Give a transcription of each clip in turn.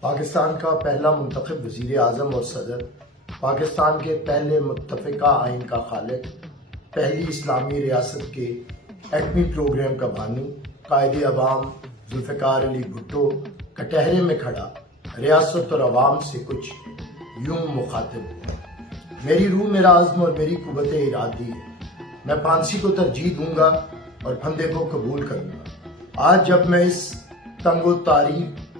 پاکستان کا پہلا منتخب وزیر اعظم اور صدر، پاکستان کے پہلے متفقہ آئین کا خالق، پہلی اسلامی ریاست کے ایٹمی پروگرام کا بانی، قائد عوام ذوالفقار علی بھٹو کٹہرے میں کھڑا ریاست اور عوام سے کچھ یوں مخاطب ہوا: میری روح میرا عزم اور میری قوت ارادی ہے، میں پھانسی کو ترجیح دوں گا اور پھندے کو قبول کروں گا۔ آج جب میں اس تنگ و تاریک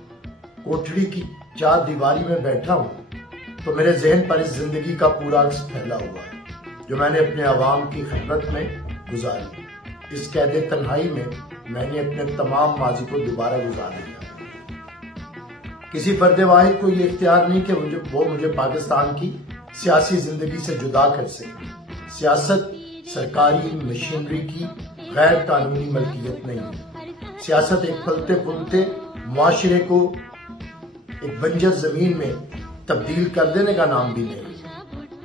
کوٹھڑی کی چار دیواری میں بیٹھا ہوں تو میرے ذہن پر اس زندگی کا پورا عکس پھیلا ہوا ہے جو میں نے اپنے عوام کی خدمت میں گزاری۔ اس قید تنہائی میں میں نے اپنے تمام ماضی کو دوبارہ گزار لیا۔ کسی فرد واحد کو یہ اختیار نہیں کہ وہ مجھے پاکستان کی سیاسی زندگی سے جدا کر سکے۔ سیاست سرکاری مشینری کی غیر قانونی ملکیت نہیں ہے۔ سیاست ایک پلتے پھولتے معاشرے کو ایک بنجر زمین میں تبدیل کر دینے کا نام بھی نہیں۔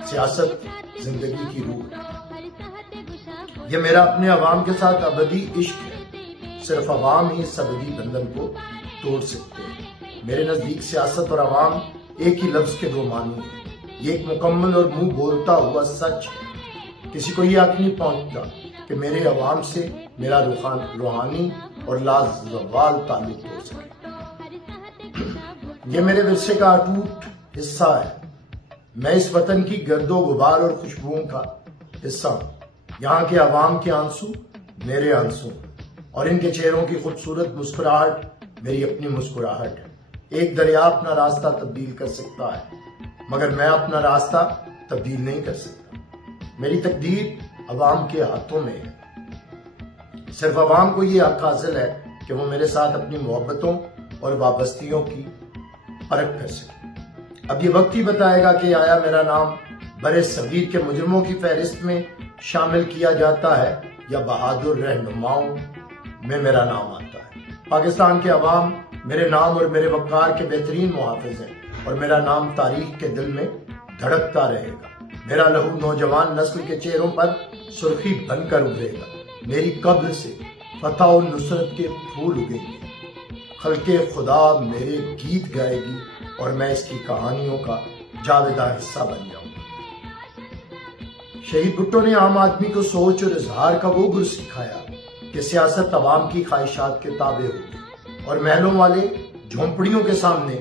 سیاست زندگی کی روح ہے۔ یہ میرا اپنے عوام کے ساتھ ابدی عشق ہے۔ صرف عوام ہی اس ابدی بندھن کو توڑ سکتے ہیں۔ میرے نزدیک سیاست اور عوام ایک ہی لفظ کے دو معنی ہیں۔ یہ ایک مکمل اور منہ بولتا ہوا سچ ہے۔ کسی کو یہ حق نہیں پہنچتا کہ میرے عوام سے میرا روحانی اور لازوال تعلق ہو سکے۔ یہ میرے ورثے کا اٹوٹ حصہ ہے۔ میں اس وطن کی گرد و غبار اور خوشبوؤں کا حصہ ہوں۔ یہاں کے عوام کے آنسو میرے آنسو ہیں اور ان کے چہروں کی خوبصورت مسکراہٹ میری اپنی مسکراہٹ ہے۔ ایک دریا اپنا راستہ تبدیل کر سکتا ہے مگر میں اپنا راستہ تبدیل نہیں کر سکتا۔ میری تقدیر عوام کے ہاتھوں میں ہے۔ صرف عوام کو یہ حق حاصل ہے کہ وہ میرے ساتھ اپنی محبتوں اور وابستگیوں کی پرکھ کر سکے۔ اب یہ وقت ہی بتائے گا کہ آیا میرا نام برِ صغیر کے مجرموں کی فہرست میں شامل کیا جاتا ہے یا بہادر رہنماؤں میں میرا نام آتا ہے۔ پاکستان کے عوام میرے نام اور میرے وقار کے بہترین محافظ ہیں اور میرا نام تاریخ کے دل میں دھڑکتا رہے گا۔ میرا لہو نوجوان نسل کے چہروں پر سرخی بن کر ابھرے گا۔ میری قبر سے فتح و نصرت کے پھول اگیں گے۔ خلق خدا میرے گیت گائے گی اور میں اس کی کہانیوں کا جاویدہ حصہ بن جاؤں گا۔ شہید بھٹو نے عام آدمی کو سوچ اور اظہار کا وہ گر سکھایا کہ سیاست عوام کی خواہشات کے تابع ہوگی اور محلوں والے جھونپڑیوں کے سامنے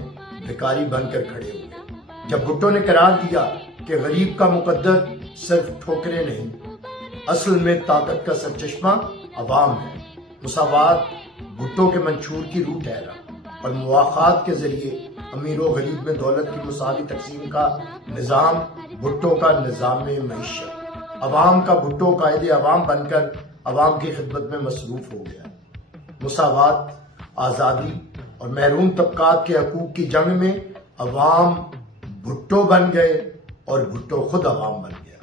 بھکاری بن کر کھڑے ہوئے۔ جب بھٹو نے قرار دیا کہ غریب کا مقدر صرف ٹھوکریں نہیں، اصل میں طاقت کا سرچشمہ عوام ہے، مساوات بھٹو کے منشور کی روح ٹھہرا اور مواخات کے ذریعے امیر و غریب میں دولت کی مساوی تقسیم کا نظام بھٹو کا نظام معیشت۔ عوام کا بھٹو قائد عوام بن کر عوام کی خدمت میں مصروف ہو گیا۔ مساوات، آزادی اور محروم طبقات کے حقوق کی جنگ میں عوام بھٹو بن گئے اور بھٹو خود عوام بن گیا۔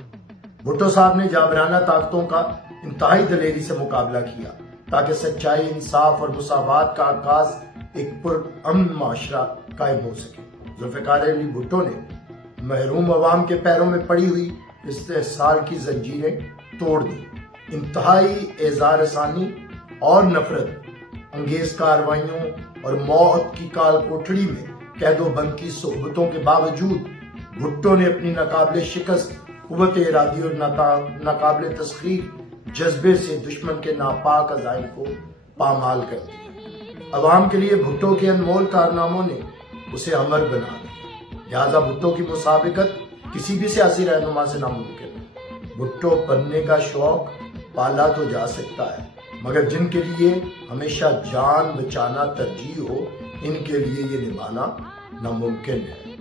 بھٹو صاحب نے جابرانہ طاقتوں کا انتہائی دلیری سے مقابلہ کیا تاکہ سچائی، انصاف اور مساوات کا آغاز ایک پرامن معاشرہ قائم ہو سکے۔ ذوالفقار علی بھٹو نے محروم عوام کے پیروں میں پڑی ہوئی استحصال کی زنجیریں توڑ دی۔ انتہائی اعزار ثانی اور نفرت انگیز کارروائیوں اور موت کی کال کوٹھڑی میں قید و بند کی صحبتوں کے باوجود بھٹو نے اپنی ناقابل شکست قوت ارادی اور ناقابل تسخیر جذبے سے دشمن کے ناپاک عزائم کو پامال کر دیا۔ عوام کے لیے بھٹو کے انمول کارناموں نے اسے امر بنا دیا۔ لہٰذا بھٹو کی مسابقت کسی بھی سیاسی رہنما سے ناممکن ہے۔ بھٹو بننے کا شوق پالا تو جا سکتا ہے مگر جن کے لیے ہمیشہ جان بچانا ترجیح ہو، ان کے لیے یہ نبھانا ناممکن ہے۔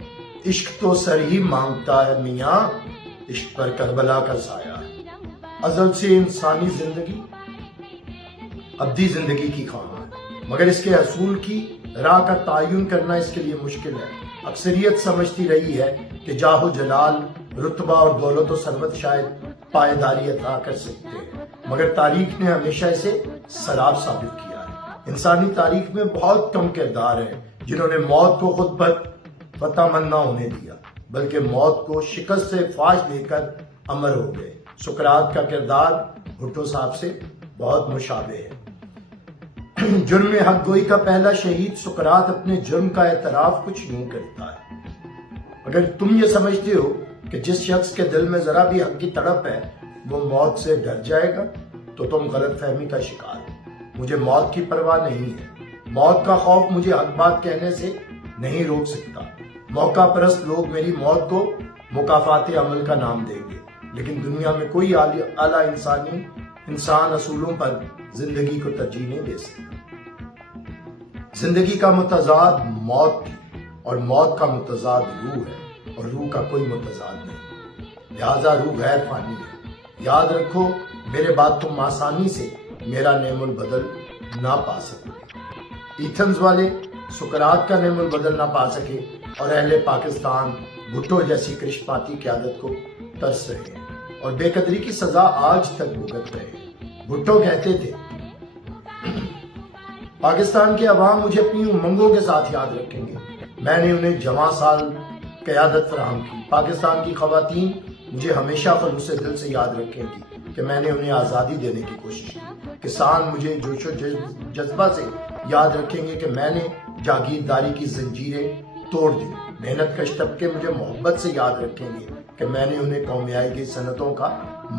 عشق تو سر ہی مانگتا ہے میاں، عشق پر کربلا کا سایہ ہے۔ ازل سے انسانی زندگی ابدی زندگی کی خواہاں ہے مگر اس کے حصول کی راہ کا تعین کرنا اس کے لیے مشکل ہے۔ اکثریت سمجھتی رہی ہے کہ جاہ و جلال، رتبہ اور دولت و ثروت شاید پائیداری عطا کر سکتے ہیں مگر تاریخ نے ہمیشہ اسے سراب ثابت کیا ہے۔ انسانی تاریخ میں بہت کم کردار ہیں جنہوں نے موت کو خود پر فتح مند نہ ہونے دیا بلکہ موت کو شکست سے فاش دے کر امر ہو گئے۔ سقراط کا کردار بھٹو صاحب سے بہت مشابہ ہے۔ جرم حق گوئی کا پہلا شہید سقراط اپنے جرم کا اعتراف کچھ یوں کرتا ہے: اگر تم یہ سمجھتے ہو کہ جس شخص کے دل میں ذرا بھی حق کی تڑپ ہے وہ موت سے ڈر جائے گا تو تم غلط فہمی کا شکار ہو۔ مجھے موت کی پرواہ نہیں ہے۔ موت کا خوف مجھے حق بات کہنے سے نہیں روک سکتا۔ موقع پرست لوگ میری موت کو مکافات عمل کا نام دیں گے، لیکن دنیا میں کوئی اعلیٰ انسان اصولوں پر زندگی کو ترجیح نہیں دے سکتا۔ زندگی کا متضاد موت تھی اور موت کا متضاد روح ہے، اور روح کا کوئی متضاد نہیں، لہذا روح غیر فانی ہے۔ یاد رکھو، میرے بعد تم آسانی سے میرا نعم البدل نہ پا سکو گے۔ ایتھنز والے سقراط کا نعم البدل نہ پا سکے اور اہل پاکستان بھٹو جیسی کرشماتی قیادت کو ترس رہے ہیں اور بے قدری کی سزا آج تک بھگت رہے ہیں۔ بھٹو کہتے تھے، پاکستان کے عوام مجھے اپنی امنگوں کے ساتھ یاد رکھیں گے، میں نے انہیں جواں سال قیادت فراہم کی۔ پاکستان کی خواتین مجھے ہمیشہ خلوص دل سے یاد رکھیں گی کہ میں نے انہیں آزادی دینے کی کوشش کی۔ کسان مجھے جوش و جذبہ سے یاد رکھیں گے کہ میں نے جاگیرداری کی زنجیریں توڑ دی۔ محنت کش طبقے مجھے محبت سے یاد رکھیں گے کہ میں نے انہیں قومیائی کی صنعتوں کا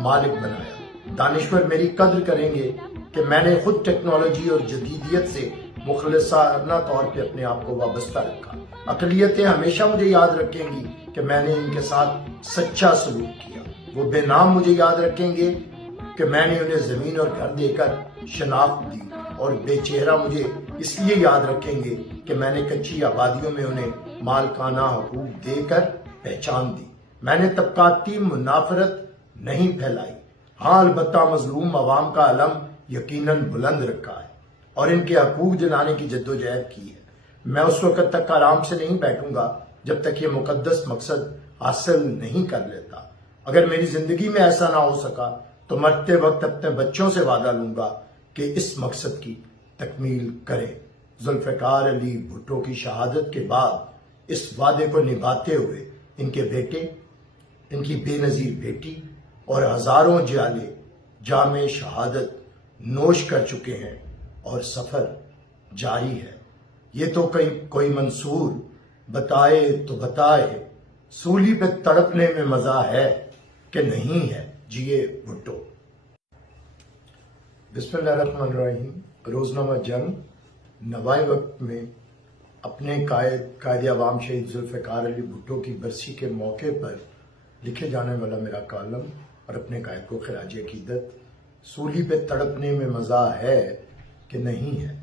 مالک بنایا۔ دانشور میری قدر کریں گے کہ میں نے خود ٹیکنالوجی اور جدیدیت سے مخلصانہ طور پہ اپنے آپ کو وابستہ رکھا۔ اقلیتیں ہمیشہ مجھے یاد رکھیں گی کہ میں نے ان کے ساتھ سچا سلوک کیا۔ وہ بے نام مجھے یاد رکھیں گے کہ میں نے انہیں زمین اور گھر دے کر شناخت دی، اور بے چہرہ مجھے اس لیے یاد رکھیں گے کہ میں نے کچی آبادیوں میں انہیں مالکانہ حقوق دے کر پہچان دی۔ میں نے طبقاتی منافرت نہیں پھیلائی، ہاں البتہ مظلوم عوام کا علم یقیناً بلند رکھا ہے اور ان کے حقوق دلانے کی جدوجہد کی ہے۔ میں اس وقت تک آرام سے نہیں بیٹھوں گا جب تک یہ مقدس مقصد حاصل نہیں کر لیتا۔ اگر میری زندگی میں ایسا نہ ہو سکا تو مرتے وقت اپنے بچوں سے وعدہ لوں گا کہ اس مقصد کی تکمیل کریں۔ ذوالفقار علی بھٹو کی شہادت کے بعد اس وعدے کو نبھاتے ہوئے ان کے بیٹے، ان کی بے نظیر بیٹی اور ہزاروں جیالے جام شہادت نوش کر چکے ہیں اور سفر جاری ہے۔ یہ تو کوئی منصور بتائے تو بتائے، سولی پہ تڑپنے میں مزہ ہے کہ نہیں ہے، جیے بھٹو۔ بسم اللہ الرحمن الرحیم۔ روزنامہ جنگ نوائے وقت میں اپنے قائد عوام شہید ذوالفقار علی بھٹو کی برسی کے موقع پر لکھے جانے والا میرا کالم اور اپنے قائد کو خراج عقیدت، سولی پہ تڑپنے میں مزہ ہے کہ نہیں ہے۔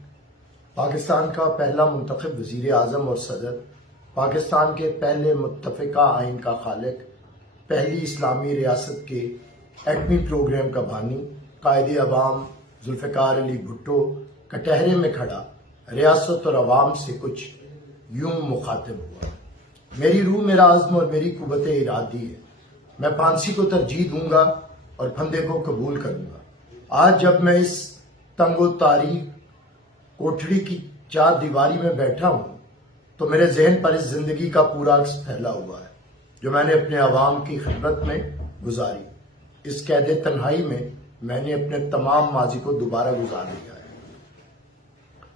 پاکستان کا پہلا منتخب وزیر اعظم اور صدر، پاکستان کے پہلے متفقہ آئین کا خالق، پہلی اسلامی ریاست کے ایٹمی پروگرام کا بانی، قائد عوام ذوالفقار علی بھٹو کٹہرے میں کھڑا ریاست اور عوام سے کچھ یوں مخاطب ہوا: میری روح، میرا عزم اور میری قوت ارادی ہے، میں پھانسی کو ترجیح دوں گا اور پھندے کو قبول کروں گا۔ آج جب میں اس تنگ و تاریک کوٹھڑی کی چار دیواری میں بیٹھا ہوں تو میرے ذہن پر اس زندگی کا پورا عکس پھیلا ہوا ہے جو میں نے اپنے عوام کی خدمت میں گزاری۔ اس قید تنہائی میں میں نے اپنے تمام ماضی کو دوبارہ گزار لیا ہے۔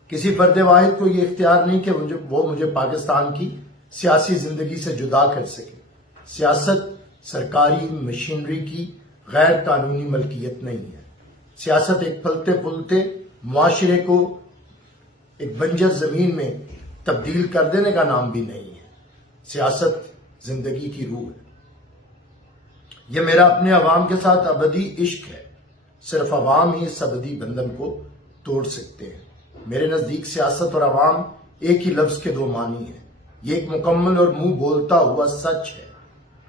کسی فرد واحد کو یہ اختیار نہیں کہ وہ مجھے پاکستان کی سیاسی زندگی سے جدا کر سکے۔ سیاست سرکاری مشینری کی غیر قانونی ملکیت نہیں ہے۔ سیاست ایک پلتے پھولتے معاشرے کو ایک بنجر زمین میں تبدیل کر دینے کا نام بھی نہیں ہے۔ سیاست زندگی کی روح ہے۔ یہ میرا اپنے عوام کے ساتھ ابدی عشق ہے۔ صرف عوام ہی اس ابدی بندھن کو توڑ سکتے ہیں۔ میرے نزدیک سیاست اور عوام ایک ہی لفظ کے دو معنی ہیں۔ یہ ایک مکمل اور منہ بولتا ہوا سچ ہے۔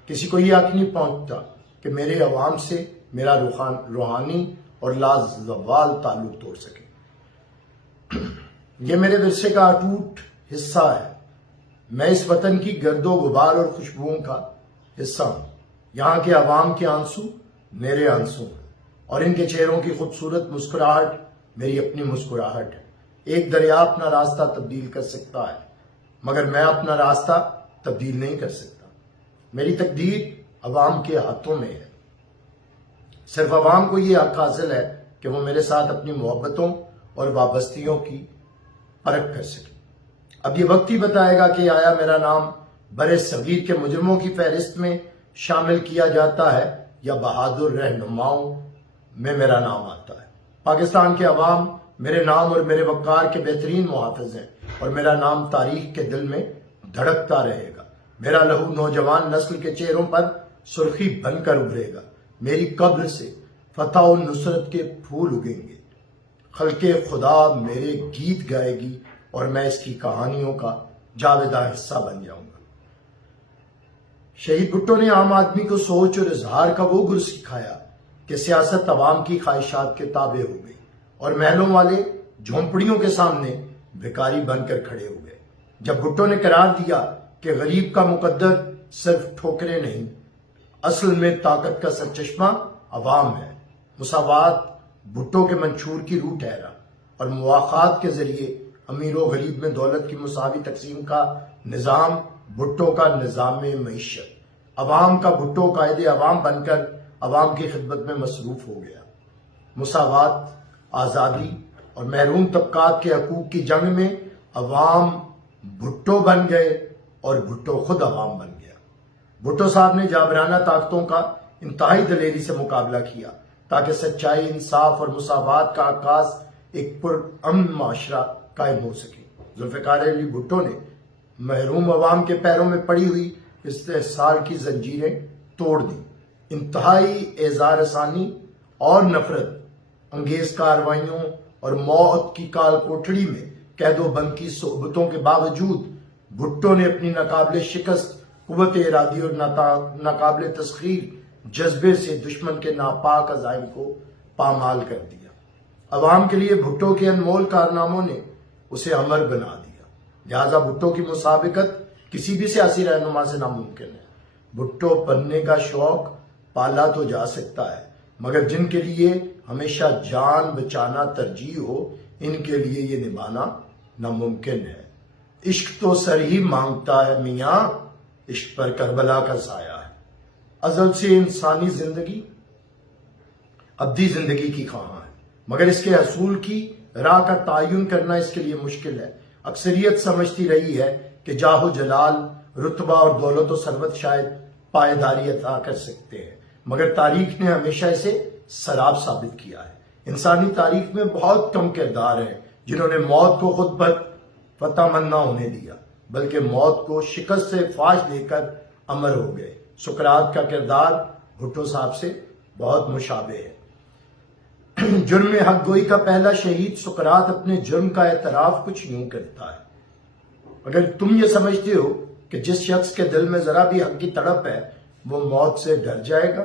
کسی کو یہ حق نہیں پہنچتا کہ میرے عوام سے میرا روحانی اور لازوال تعلق توڑ سکے۔ یہ میرے ورثے کا اٹوٹ حصہ ہے۔ میں اس وطن کی گرد و غبار اور خوشبوؤں کا حصہ ہوں۔ یہاں کے عوام کے آنسو میرے آنسو ہیں اور ان کے چہروں کی خوبصورت مسکراہٹ میری اپنی مسکراہٹ ہے۔ ایک دریا اپنا راستہ تبدیل کر سکتا ہے مگر میں اپنا راستہ تبدیل نہیں کر سکتا۔ میری تقدیر عوام کے ہاتھوں میں ہے۔ صرف عوام کو یہ حق حاصل ہے کہ وہ میرے ساتھ اپنی محبتوں اور وابستگیوں کی پرکھ کر سکیں۔ اب یہ وقت ہی بتائے گا کہ آیا میرا نام بر صغیر کے مجرموں کی فہرست میں شامل کیا جاتا ہے یا بہادر رہنماؤں میں میرا نام آتا ہے۔ پاکستان کے عوام میرے نام اور میرے وقار کے بہترین محافظ ہیں اور میرا نام تاریخ کے دل میں دھڑکتا رہے گا۔ میرا لہو نوجوان نسل کے چہروں پر سرخی بن کر ابھرے گا۔ میری قبر سے فتح و نصرت کے پھول اگیں گے۔ خلق خدا میرے گیت گائے گی اور میں اس کی کہانیوں کا جاویدہ حصہ بن جاؤں گا۔ شہید بھٹو نے عام آدمی کو سوچ اور اظہار کا وہ گر سکھایا کہ سیاست عوام کی خواہشات کے تابع ہو گئی اور محلوں والے جھونپڑیوں کے سامنے بھکاری بن کر کھڑے ہو گئے۔ جب بھٹو نے قرار دیا کہ غریب کا مقدر صرف ٹھوکریں نہیں، اصل میں طاقت کا سرچشمہ عوام ہے، مساوات بھٹو کے منشور کی روح ٹھہرا اور مواخات کے ذریعے امیر و غریب میں دولت کی مساوی تقسیم کا نظام بھٹو کا نظام معیشت۔ عوام کا بھٹو قائد عوام بن کر عوام کی خدمت میں مصروف ہو گیا۔ مساوات، آزادی اور محروم طبقات کے حقوق کی جنگ میں عوام بھٹو بن گئے اور بھٹو خود عوام بن گیا۔ بھٹو صاحب نے جابرانہ طاقتوں کا انتہائی دلیری سے مقابلہ کیا تاکہ سچائی، انصاف اور مساوات کا آغاز ایک پرامن معاشرہ قائم ہو سکے۔ ذوالفقار علی بھٹو نے محروم عوام کے پیروں میں پڑی ہوئی استحصال کی زنجیریں توڑ دیں۔ انتہائی اعزار رسانی اور نفرت انگیز کارروائیوں اور موت کی کال کوٹڑی میں قید و بند کی صحبتوں کے باوجود بھٹو نے اپنی ناقابل شکست قوت ارادی اور ناقابل تسخیر جذبے سے دشمن کے ناپاک عزائم کو پامال کر دیا۔ عوام کے لیے بھٹو کے انمول کارناموں نے اسے امر بنا دیا، لہذا بھٹو کی مسابقت کسی بھی سیاسی رہنما سے ناممکن ہے۔ بھٹو بننے کا شوق پالا تو جا سکتا ہے، مگر جن کے لیے ہمیشہ جان بچانا ترجیح ہو، ان کے لیے یہ نبھانا ناممکن ہے۔ عشق تو سر ہی مانگتا ہے میاں، عشق پر کربلا کا سایہ ہے۔ ازل سے انسانی زندگی ابدی زندگی کی خواہاں ہے، مگر اس کے حصول کی راہ کا تعین کرنا اس کے لیے مشکل ہے۔ اکثریت سمجھتی رہی ہے کہ جاہ و جلال، رتبہ اور دولت و ثروت شاید پائیداری عطا کر سکتے ہیں، مگر تاریخ نے ہمیشہ اسے سراب ثابت کیا ہے۔ انسانی تاریخ میں بہت کم کردار ہیں جنہوں نے موت کو خود پر فتح مند نہ ہونے دیا، بلکہ موت کو شکست سے فاش دے کر امر ہو گئے۔ سقراط کا کردار بھٹو صاحب سے بہت مشابہ ہے۔ جرم حق گوئی کا پہلا شہید سقراط اپنے جرم کا اعتراف کچھ یوں کرتا ہے: اگر تم یہ سمجھتے ہو کہ جس شخص کے دل میں ذرا بھی حق کی تڑپ ہے وہ موت سے ڈر جائے گا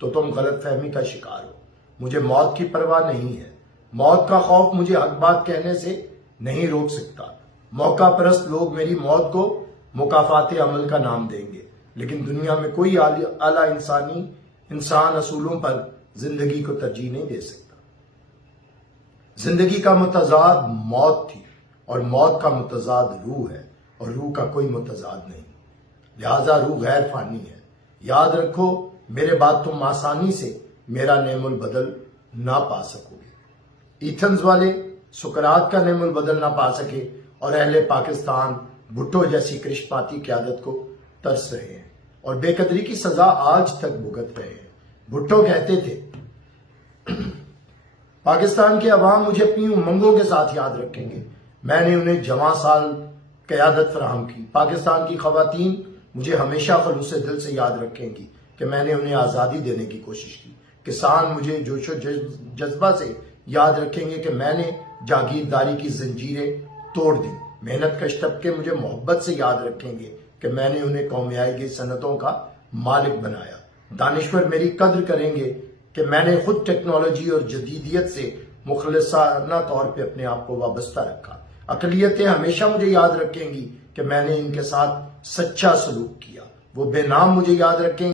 تو تم غلط فہمی کا شکار ہو۔ مجھے موت کی پرواہ نہیں ہے۔ موت کا خوف مجھے حق بات کہنے سے نہیں روک سکتا۔ موقع پرست لوگ میری موت کو مکافات عمل کا نام دیں گے، لیکن دنیا میں کوئی اعلیٰ انسان اصولوں پر زندگی کو ترجیح نہیں دے سکتا۔ زندگی کا متضاد موت تھی اور موت کا متضاد روح ہے، اور روح کا کوئی متضاد نہیں، لہذا روح غیر فانی ہے۔ یاد رکھو، میرے بعد تم آسانی سے میرا نعم البدل نہ پا سکو گے۔ ایتھنز والے سقراط کا نعم البدل نہ پا سکے اور اہل پاکستان بھٹو جیسی کرشماتی قیادت کو ترس رہے ہیں اور بے قدری کی سزا آج تک بھگت رہے ہیں۔ بھٹو کہتے تھے، پاکستان کے عوام مجھے اپنی امنگوں کے ساتھ یاد رکھیں گے، میں نے انہیں جواں سال قیادت فراہم کی۔ پاکستان کی خواتین مجھے ہمیشہ خلوص دل سے یاد رکھیں گی کہ میں نے انہیں آزادی دینے کی کوشش کی۔ کسان مجھے جوش و جذبہ سے یاد رکھیں گے کہ میں نے جاگیرداری کی زنجیریں توڑ دی۔ محنت کش طبقے مجھے محبت سے یاد رکھیں گے کہ میں نے انہیں قومیائی کی صنعتوں کا مالک بنایا۔ دانشور میری قدر کریں گے کہ میں نے خود ٹیکنالوجی اور جدیدیت سے مخلصانہ طور پہ اپنے آپ کو وابستہ رکھا۔ اقلیتیں ہمیشہ مجھے یاد رکھیں گی کہ میں نے ان کے ساتھ سچا سلوک کیا۔ وہ بے نام مجھے یاد رکھیں